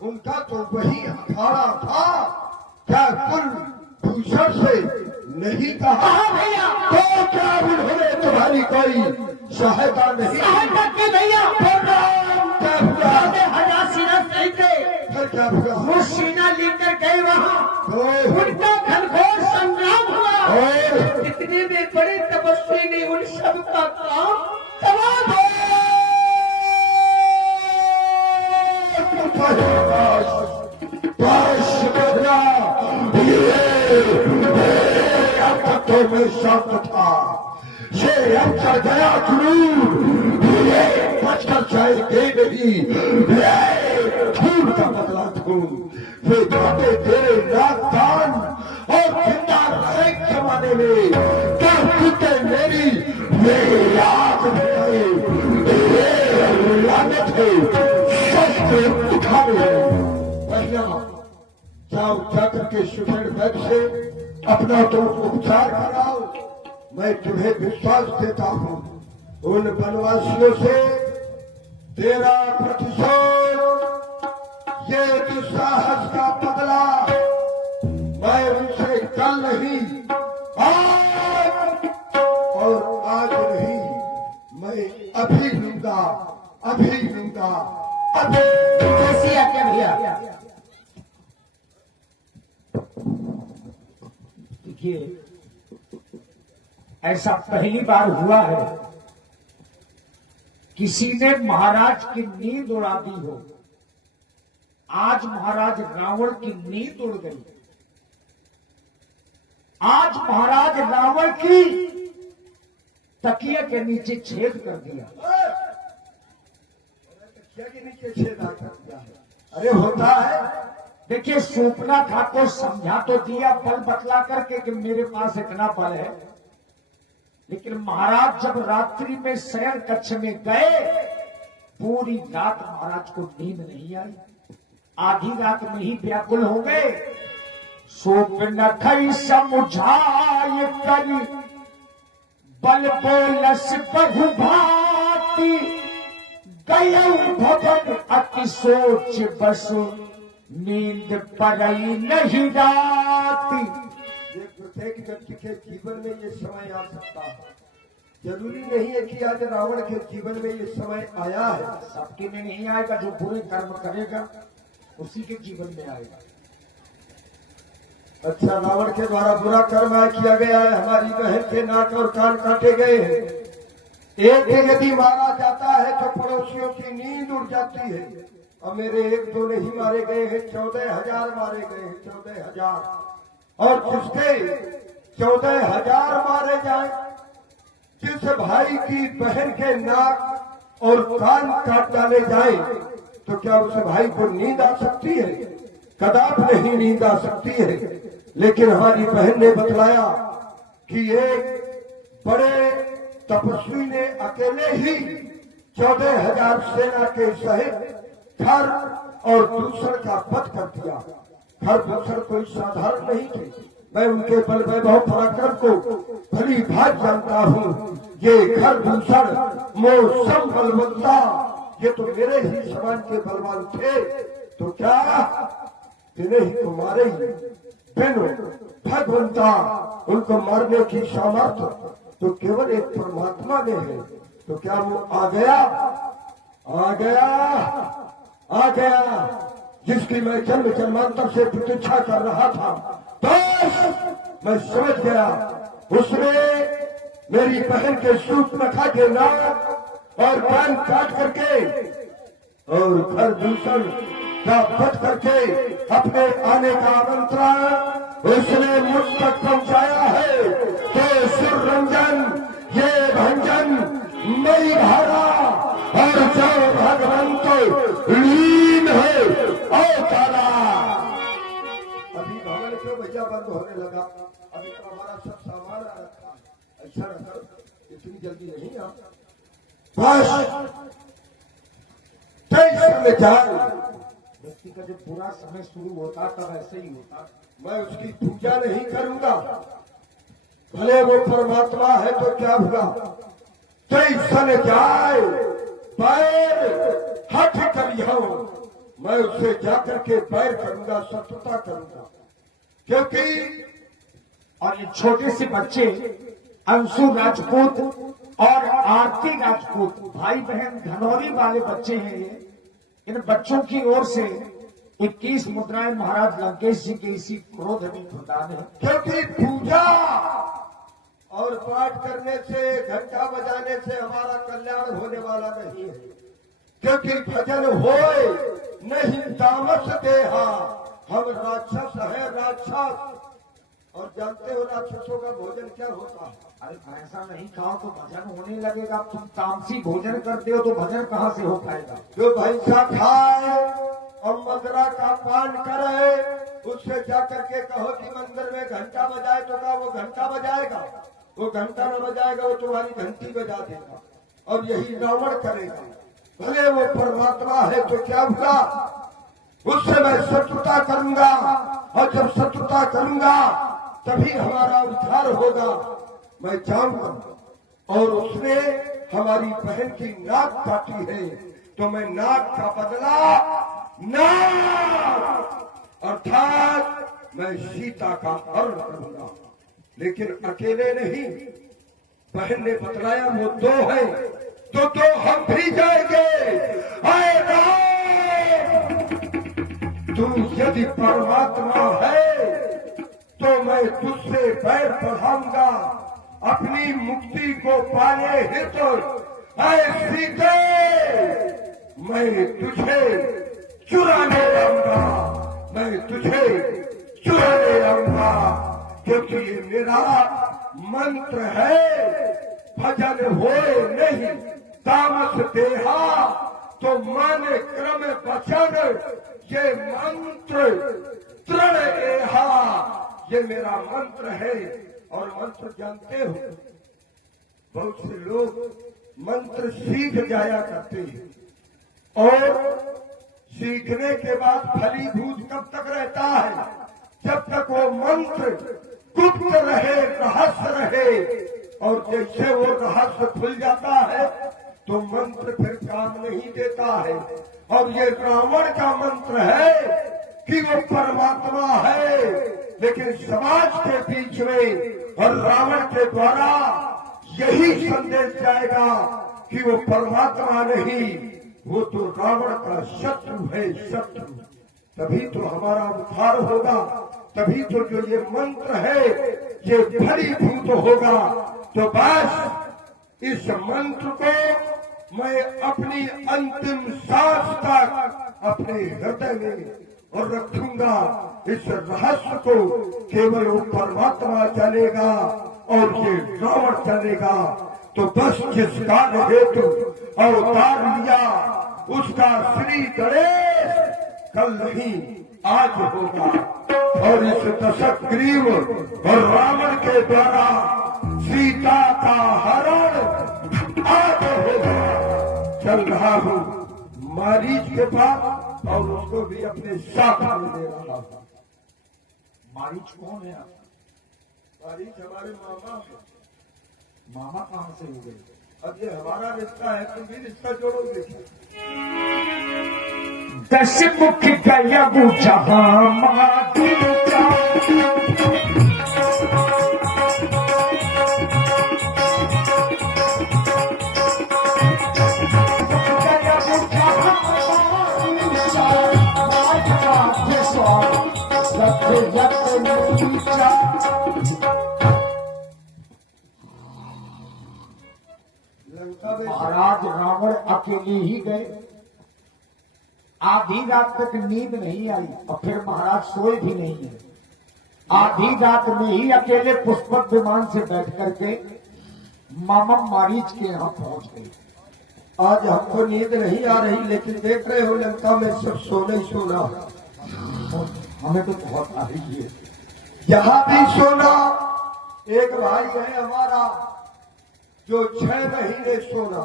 उनका तो वही अखाड़ा था। क्या कुलभूषण से नहीं कहा भैया तो क्या उन्होंने तुम्हारी कोई सहायता नहीं के भैया क्या हुआ? 14,000 सीना सही थे। फिर क्या हुआ? वो सीना लेकर गए वहाँ, तो उनका घनघोर संग्राम हुआ। और इतने में बड़े तपस्वी ने उन सब का काम तमाम में शब्द था ये अवसर गया जरूर, ये बचकर जाएंगे नहीं, खून का बदला खून वे जाते तेरे नागदान और जिंदा रहे जमाने में क्या टूटे मेरी मेरी याद लानत है शस्त्र उठावे। भैया जाओ जाकर के सुषेण वैद्य से अपना तो उपचार कराओ। मैं तुम्हें विश्वास देता हूँ उन वनवासियों से तेरा प्रतिशोध, ये दुस्साहस का बदला मैं उनसे कल नहीं आज और आज नहीं मैं अभी लूंगा, अभी लूंगा, अभी। कैसी आज्ञा भैया? देखिए ऐसा पहली बार हुआ है किसी ने महाराज की नींद उड़ा दी हो। आज महाराज रावण की नींद उड़ गई। आज महाराज रावण की तकिया के नीचे छेद कर दिया। तकिया के नीचे छेद कर दिया? अरे होता है। देखिए सूपना था को समझा तो दिया बल बतला करके कि मेरे पास इतना बल है, लेकिन महाराज जब रात्रि में शयन कक्ष में गए पूरी रात महाराज को नींद नहीं आई। आधी रात में ही व्याकुल हो गए। सूपन खई समुझाय कर बल बोलस बहु भांति गयौ भवन अति सोच बसु नींद पड़ई नहीं राती। ये प्रत्येक व्यक्ति के जीवन में ये समय आ सकता है। जरूरी नहीं है कि आज रावण के जीवन में ये समय आया है। सबके में नहीं आएगा। जो बुरे कर्म करेगा उसी के जीवन में आएगा। अच्छा, रावण के द्वारा बुरा कर्म किया गया है। हमारी बहन के नाक और कान काटे गए हैं। एक यदि मारा जाता है तो पड़ोसियों की नींद उड़ जाती है। और मेरे एक दो नहीं मारे गए हैं, 14,000 मारे गए हैं। 14,000 और किसके 14,000 मारे जाए? जिस भाई की बहन के नाक और कान काट डाले जाए तो क्या उस भाई को नींद आ सकती है? कदाप नहीं नींद आ सकती है। लेकिन हमारी बहन ने बतलाया कि एक बड़े तपस्वी ने अकेले ही 14,000 सेना के सहित खर और दूसर का वध कर दिया। खर दूसर कोई साधारण नहीं थे। मैं उनके बल वैभव पराक्रम को भली भाग जानता हूँ। ये खर दूसर मौसम बलवंता ये तो मेरे ही समान के बलवान थे। तो क्या जिन्हें ही तो मारे ही बहनों भगवंता उनको मारने की सामर्थ्य तो केवल एक परमात्मा में है। तो क्या वो आ गया? आ गया, आ गया जिसकी मैं जन्म जन्मांतर से प्रतीक्षा कर रहा था। तो मैं समझ गया उसने मेरी बहन के सूर्पनखा के नाक और कान काट करके और घर दूषण का वध करके अपने आने का आमंत्रण उसने मुझ तक पहुंचाया है। तो सुररंजन ये भंजन मेरी धारा और जो भगवंत लीन है और तारा। अभी भवन के भैया बंद होने लगा। अभी तो हमारा सब सामान आ रखा है। ऐसा रखा इतनी जल्दी नहीं आ बस में जाए। व्यक्ति का जब बुरा समय शुरू होता तब ऐसे ही होता। मैं उसकी पूजा नहीं करूंगा। भले वो परमात्मा है तो क्या हुआ? तो सन जाए पैर हट करियो मैं उससे जाकर के बैर करूंगा, शत्रुता करूंगा। क्योंकि और ये छोटे से बच्चे अंशु राजपूत और आरती राजपूत भाई बहन घनौरी वाले बच्चे हैं ये। इन बच्चों की ओर से 21 मुद्राएं महाराज लंकेश जी के इसी क्रोध में प्रदान है। क्योंकि पूजा और पाठ करने से, घंटा बजाने से हमारा कल्याण होने वाला नहीं है। क्योंकि भजन होए नहीं तामस देहा, हम राक्षस है, राक्षस। और जानते हो राक्षसों का भोजन क्या होता है? अरे ऐसा नहीं खाओ तो भजन होने लगेगा। तुम तामसी भोजन करते हो तो भजन कहाँ से हो पाएगा? जो भैंसा खाए और मदरा का पान करे, उससे जाकर के कहो कि मंदिर में घंटा बजाए, तो क्या वो घंटा बजाएगा? वो घंटा न बजाएगा, वो तुम्हारी घंटी बजा देगा। और यही रावण करेगा। भले वो परमात्मा है तो क्या हुआ, उससे मैं शत्रुता करूंगा। और जब शत्रुता करूंगा तभी हमारा उद्धार होगा, मैं जानता हूं। और उसने हमारी बहन की नाक काटी है, तो मैं नाक का बदला नाक अर्थात मैं सीता का हरण करूंगा। लेकिन अकेले नहीं, बहन ने बतलाया वो 2 है, तो 2 हम भी जाएंगे। आए राम, तू यदि परमात्मा है तो मैं तुझसे बैर बढ़ाऊंगा, अपनी मुक्ति को पाने हेतु। ऐ सीते, मैं तुझे चुराने आऊंगा, मैं तुझे चुराने आऊंगा। क्योंकि ये मेरा मंत्र है, भजन होए नहीं तामस देहा, तो माने क्रम वचन, ये मंत्र तृण एहा, ये मेरा मंत्र है। और मंत्र जानते हो, बहुत से लोग मंत्र सीख जाया करते हैं और सीखने के बाद फलीभूत कब तक रहता है? जब तक वो मंत्र गुप्त रहे, रहस्य रहे। और जैसे वो रहस्य खुल जाता है तो मंत्र फिर काम नहीं देता है। और ये रावण का मंत्र है कि वो परमात्मा है, लेकिन समाज के बीच में और रावण के द्वारा यही संदेश जाएगा कि वो परमात्मा नहीं, वो तो रावण का शत्रु है, शत्रु। तभी तो हमारा उद्धार होगा, तभी तो जो ये मंत्र है ये फलीभूत होगा। तो बस इस मंत्र को मैं अपनी अंतिम सांस तक अपने हृदय में और रखूंगा। इस रहस्य को केवल वो परमात्मा जानेगा और ये रावण जानेगा। तो बस जिस कार्य हेतु अवतार लिया उसका श्री गणेश कल नहीं आज होगा। और इस दशक ग्रीव और रावण के द्वारा सीता का हरण आज होगा। चल रहा हूँ मारीच के पास और उसको भी अपने साथ में ले रहा हूँ। मारीच कौन है आप? मारीच हमारे मामा है। मामा कहाँ से हो गए? अब ये हमारा रिश्ता है, तुम भी रिश्ता जोड़ोगे। 10 मुख गया जहां माटी का, महाराज रावण अकेले ही गए। आधी रात तक नींद नहीं आई और फिर महाराज सोए भी नहीं है। आधी रात में ही अकेले पुष्पक विमान से बैठ करके मामा मारीच के यहाँ पहुंच गए। आज हमको नींद नहीं आ रही, लेकिन देख रहे हो लंका में सब सोना ही सोना। हमें तो बहुत आ रही है। यहाँ भी सोना। एक भाई है हमारा जो 6 महीने सोना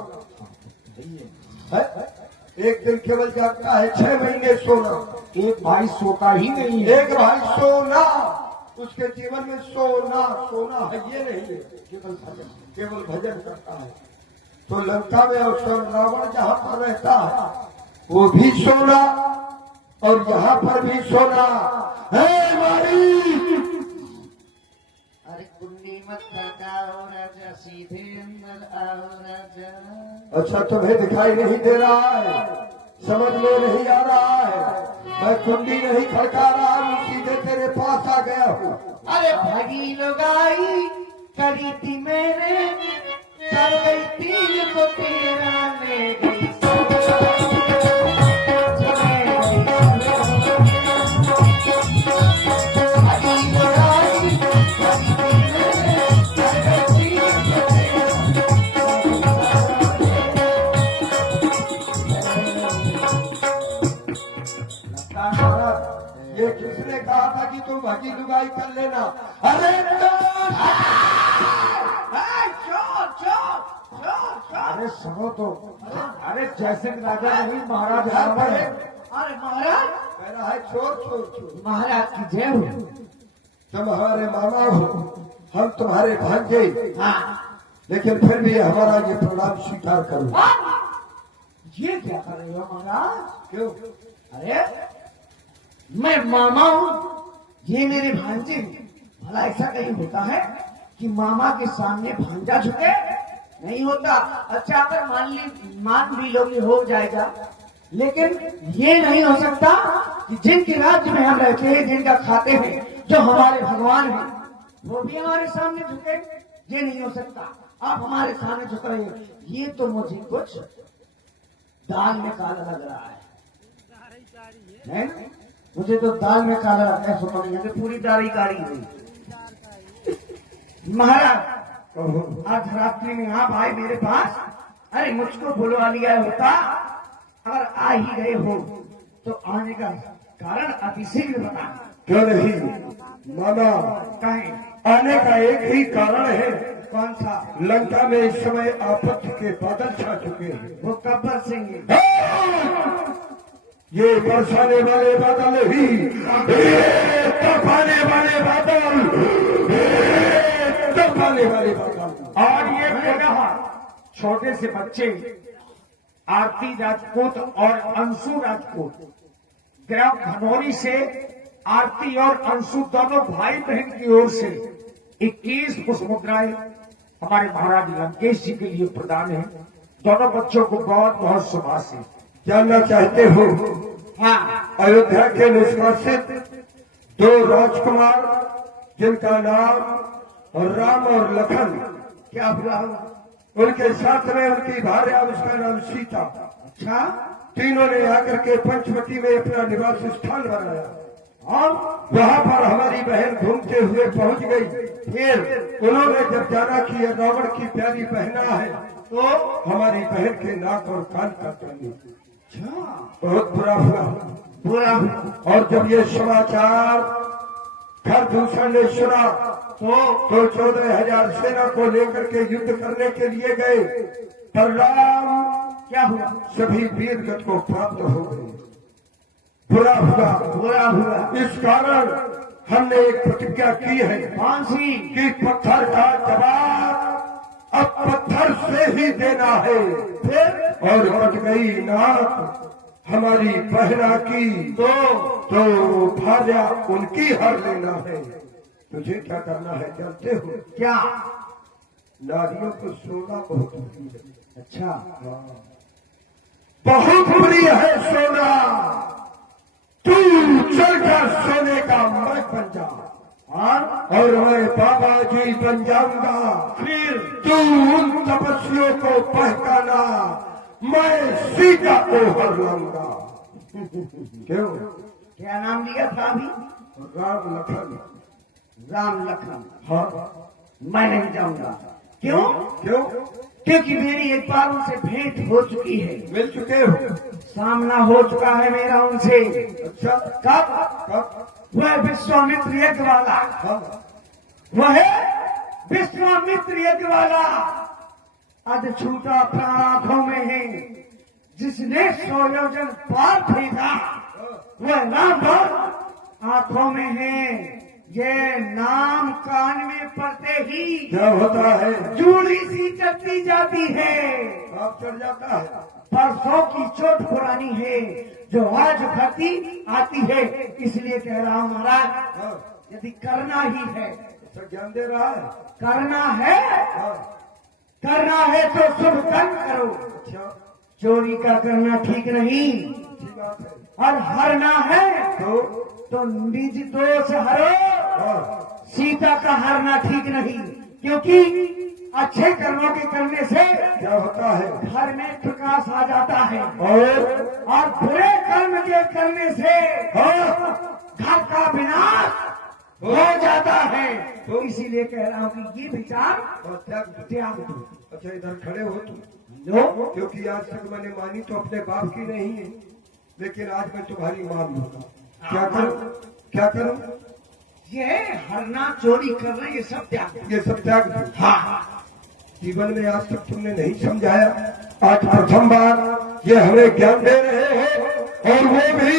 है, एक दिन केवल जागता है, 6 महीने सोना। एक भाई सोता ही नहीं है। एक भाई सोना, उसके जीवन में सोना सोना है ये नहीं है, केवल भजन करता है। तो लंका में और रावण जहाँ पर रहता है वो भी सोना और यहाँ पर भी सोना है मारी। अरे कुंडी मत खड़काओ राजा, सीधे अंदर आओ राजा। अच्छा तुम्हें दिखाई नहीं दे रहा है, समझ में नहीं आ रहा है, मैं कुंडी नहीं खड़का रहा हूँ, सीधे तेरे पास आ गया हूँ। अरे भगी लगाई करी थी मैंने, कर गई तीर को तेरा ले गई। ये किसने कहा था कि तुम भगी लुगाई कर लेना? अरे अरे सुनो तो, अरे जैसे राजा नहीं महाराज रावण है। अरे महाराज, मेरा है चोर चोर चोर। महाराज की जय हो। तुम हमारे मामा हो, हम तुम्हारे भांजे, हाँ, लेकिन फिर भी हमारा ये प्रणाम स्वीकार करो। ये क्या कर रहे हो महाराज? क्यों? अरे मैं मामा हूँ, ये मेरे भांजे। भला ऐसा कहीं होता है कि मामा के सामने भांजा झुके? नहीं होता। अच्छा अगर मान भी लो कि हो जाएगा, लेकिन ये नहीं हो सकता कि जिनके राज्य में हम रहते हैं, जिनका खाते हैं, जो हमारे भगवान हैं, वो भी हमारे सामने झुके। ये नहीं हो सकता। आप हमारे सामने झुक रहे हैं, ये तो मुझे कुछ दाल में काला लग रहा है ना? मुझे तो दाल में काला ऐसा समझ है, पूरी दाढ़ी काली हुई। महाराज आज रात्रि में आप आए मेरे पास, अरे मुझको बुलवा लिया होता। अगर आ ही गए हो तो आने का कारण अतिशीघ्र बता। क्यों नहीं मामा, कहें आने का एक ही कारण है। कौन सा? लंका में इस समय आपत्ति के बादल छा चुके हैं। वो गब्बर सिंह है। ये बरसाने वाले बादल ही, ये तूफाने वाले बादल, ये तूफाने वाले बादल। और ये पुनः छोटे से बच्चे आरती राजपूत और अंशु राजपूत ग्राम धनौरी से आरती और अंशु दोनों भाई बहन की ओर से 21 पुष्प मुद्राएं हमारे महाराज लंकेश जी के लिए प्रदान है। दोनों बच्चों को बहुत बहुत शुभाशीष। जानना चाहते हो? हाँ, अयोध्या के निष्कासित 2 राजकुमार जिनका नाम राम और लखन, क्या हुआ? उनके साथ में उनकी भार्या, उसका नाम सीता। अच्छा, तीनों ने आकर के पंचवटी में अपना निवास स्थान बनाया और वहां पर हमारी बहन घूमते हुए पहुंच गई। फिर उन्होंने जब जाना कि यह रावण की प्यारी बहना है, तो हमारी बहन के नाक और कान काट डाली। बहुत बुरा हुआ। बुरा। और जब ये समाचार खरदूषण ने सुना तो 14,000 सेना को लेकर के युद्ध करने के लिए गए, पर राम क्या हुआ? सभी वीर गति को प्राप्त हो गए। बुरा हुआ, बुरा हुआ। इस कारण हमने एक प्रतिज्ञा की है। कौन सी? कि पत्थर का जवाब अब पत्थर से ही देना है। फिर और कट गई नाक हमारी बहना की तो भार्या उनकी हर लेना है। तुझे क्या करना है जानते हो? क्या? नारियों को सोना बहुत प्रिय है। अच्छा, बहुत प्रिय है सोना। तू चलकर सोने का मर्द बन जा और मैं बाबा जी बन जाऊंगा। फिर तू उन तपस्वियों को बहकाना, मैं सीता को हर लाऊंगा। क्यों? क्या नाम लिया था अभी? राम लखन। राम लखन। हाँ। मैं नहीं जाऊंगा। क्यों? क्यों? क्योंकि मेरी एक बार उनसे भेंट हो चुकी है। मिल चुके हो? सामना हो चुका है मेरा उनसे। अच्छा, कब? कब? वह विश्वामित्र यज्ञ वाला। हाँ। वह विश्वामित्र यज्ञ वाला अध छूटा प्राण आंखों में है, जिसने 100 योजन पार फेंका, वह नाम आंखों में है। ये नाम कान में पड़ते ही क्या होता है? जूड़ी सी चढ़ती जाती है। आप चढ़ जाता है। परसों की चोट पुरानी है जो आज भरती आती है। इसलिए कह रहा हूँ महाराज, हाँ, यदि करना ही है, अच्छा ज्ञान दे रहा है। करना है, हाँ, करना है तो शुभ कर्म करो। अच्छा, चोरी का करना ठीक नहीं, अच्छी बात है। और हरना है तो निज दोष हरो। हाँ, सीता का हरना ठीक नहीं, क्योंकि अच्छे कर्मों के करने से क्या होता है? घर में प्रकाश आ जाता है, और बुरे कर्म के करने से हाँ, घर का विनाश हो जाता है। तो इसीलिए कह रहा हूँ कि ये विचार और त्याग। त्याग दो। अच्छा इधर खड़े हो तुम, लो, क्योंकि आज तक मैंने मानी तो अपने बाप की नहीं है, लेकिन आज मैं तुम्हारी मान लूंगा। क्या करूं? क्या करूं? ये हरना चोरी करना ये सब त्याग दो। ये सब त्याग दो। हाँ, जीवन में आज तक तुमने नहीं समझाया, आज प्रथम बार ये हमें ज्ञान दे रहे हो, और वो भी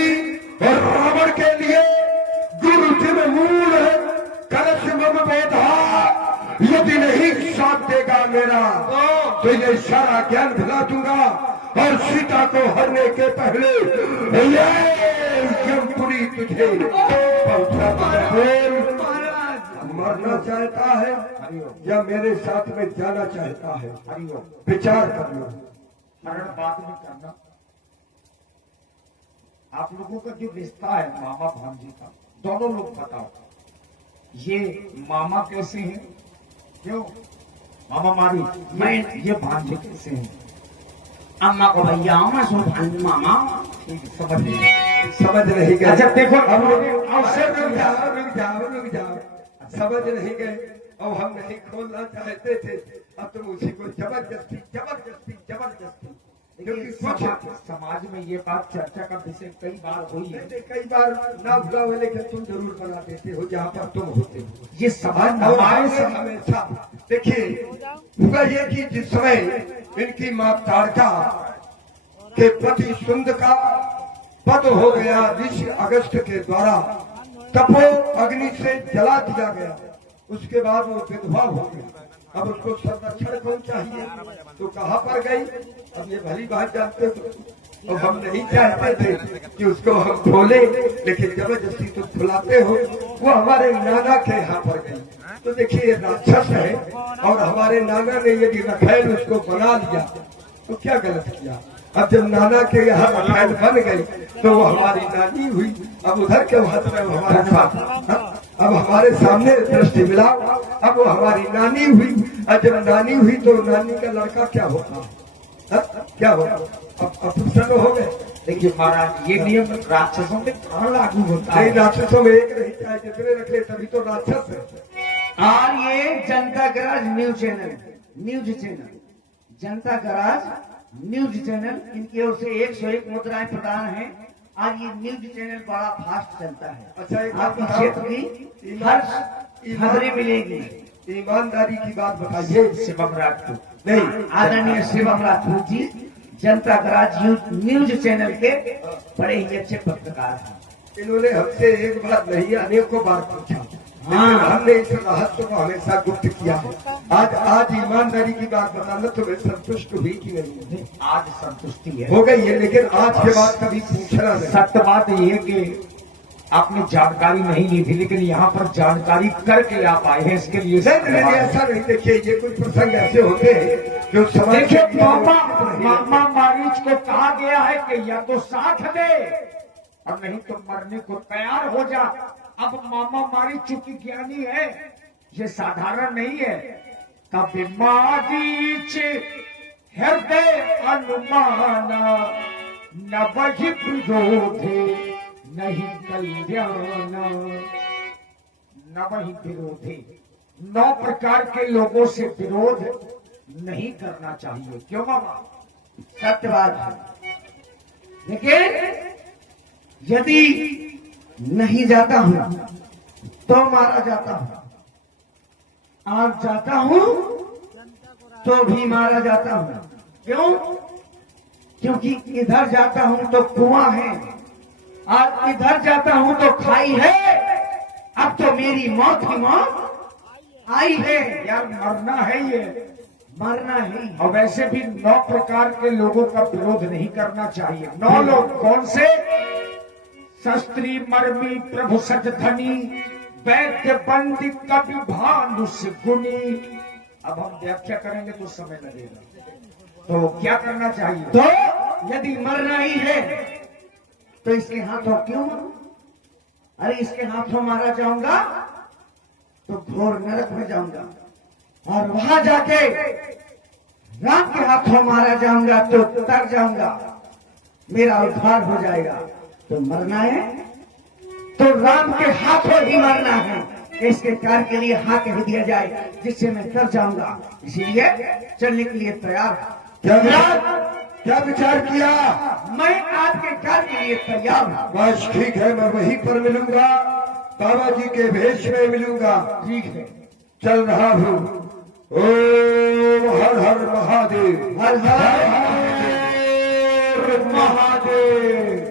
और रावण के लिए गुरु जिम मूल कलश मम बोधा, यदि नहीं साथ देगा मेरा तो ये सारा ज्ञान भुला दूंगा, और सीता को हरने के पहले ये यमपुरी तुझे पहुंचा दूंगा। मरना चाहता है या मेरे साथ में जाना चाहता है? विचार करना। मरण बाद में करना। आप लोगों का जो रिश्ता है मामा भांजी का, दोनों लोग बताओ, ये मामा कैसे हैं? क्यों मामा मारी, मैं ये भांजे कैसे हैं? अम्मा को भैया मैं सो मामा ठीक है, समझ गए। समझ नहीं गए। अच्छा देखो, अब अवसर रुक जाओ, रुक जाओ, रुक जाओ। समझ नहीं गए और हम नहीं खोलना चाहते थे, अब तुम उसी को जबरदस्ती जबरदस्ती जबरदस्ती, क्योंकि कुछ समाज में ये बात चर्चा का विषय कई बार हुई है। कई बार ना भुला हुआ, लेकिन तुम जरूर बना देते हो जहाँ पर तुम होते हो। ये समाज और हमारे हमने हमेशा देखिए हुआ ये कि जिस समय इनकी माँ तारका के पति सुंद का पद हो गया ऋषि अगस्त के द्वारा, तपो अग्नि से जला दिया गया, उसके बाद वो विधवा हो गया। अब उसको संरक्षण कौन चाहिए? तो कहाँ पर गई? अब ये भली बात जानते हो, और हम नहीं चाहते थे कि उसको हम खोले, लेकिन जबरदस्ती तुम खुलाते हो। वो हमारे नाना के यहाँ पर गई। तो देखिए ये राक्षस है, और हमारे नाना ने यदि रखैल उसको बना लिया तो क्या गलत किया? अब जब नाना के यहाँ रखैल बन गई तो वो हमारी नानी हुई। अब उधर क्यों हंस रहे हो हमारे साथ? अब हमारे सामने दृष्टि मिलाओ, अब वो हमारी नानी हुई, और जब नानी हुई तो नानी का लड़का क्या होगा? क्या होगा? अब प्रसन्न हो गए। देखिए महाराज, ये नियम राक्षसों में कहाँ लागू होता नहीं, है? राक्षसों में एक नहीं, चाहे जितने रख ले तभी तो राक्षस है। और ये जनता गराज न्यूज चैनल जनता गराज न्यूज चैनल, इनकी ओर से 101 मुद्राएं प्रदान हैं। आज ये न्यूज चैनल बड़ा फास्ट चलता है। अच्छा एक बात आपके बताओ, क्षेत्र की हर खबरें मिलेगी। ईमानदारी की बात बताइए। शिवम राजपूत नहीं, आदरणीय शिवम राजपूत जी जनता गराज न्यूज चैनल के बड़े ही अच्छे पत्रकार हैं। इन्होंने हमसे एक बार नहीं अनेकों बार पूछा, हाँ। लेकिन हमने इस रहस्य को हमेशा गुप्त किया है। आज ईमानदारी की बात बताना, तुम्हें संतुष्ट हुई कि नहीं? आज संतुष्टि है, हो गई है, लेकिन आज के बाद कभी पूछना नहीं। सत्य बात ये है कि आपने जानकारी नहीं ली थी, लेकिन यहाँ पर जानकारी करके आप आए हैं, इसके लिए नहीं, ऐसा नहीं। देखिए ये कुछ प्रसंग ऐसे होते हैं जो समाज देखिए, के मामा मारीच को कहा गया है कि या तो साथ दे और नहीं तो मरने को तैयार हो जा। अब मामा मारीच चूंकि ज्ञानी है, ये साधारण नहीं है। कभी मारीच हृदय अनुमान न वही विरोधे नहीं कल्याण न वही विरोधे। 9 प्रकार के लोगों से विरोध नहीं करना चाहिए। क्यों मामा? सत्य बात है। लेकिन यदि नहीं जाता हूं तो मारा जाता हूं, और जाता हूं तो भी मारा जाता हूं। क्यों? क्योंकि इधर जाता हूं तो कुआं है, और इधर जाता हूं तो खाई है। अब तो मेरी मौत ही मौत आई है। यार मरना है, ये मरना ही। और वैसे भी 9 प्रकार के लोगों का विरोध नहीं करना चाहिए। 9 लोग कौन से? शस्त्री, मर्मी, प्रभु सज धनी, वैद्य, बंदी, कवि, भानु गुनी। अब हम व्याख्या करेंगे तो समय लगेगा, तो क्या करना चाहिए? तो यदि मरना ही है तो इसके हाथों क्यों मरूं? अरे इसके हाथों मारा जाऊंगा तो घोर नरक में जाऊंगा, और वहां जाके राम के हाथों मारा जाऊंगा तो तर जाऊंगा, मेरा उद्धार हो जाएगा। तो मरना है तो राम के हाथों ही मरना है। इसके कार्य के लिए हाँ कह दिया जाए जिससे मैं तर जाऊंगा, इसीलिए चलने के लिए तैयार। क्या विचार किया? मैं आपके कार्य के लिए तैयार हूँ। बस ठीक है, मैं वहीं पर मिलूंगा, बाबा जी के भेष में मिलूंगा। ठीक है, चल रहा हूँ। ओम हर हर महादेव, हर हर महादेव।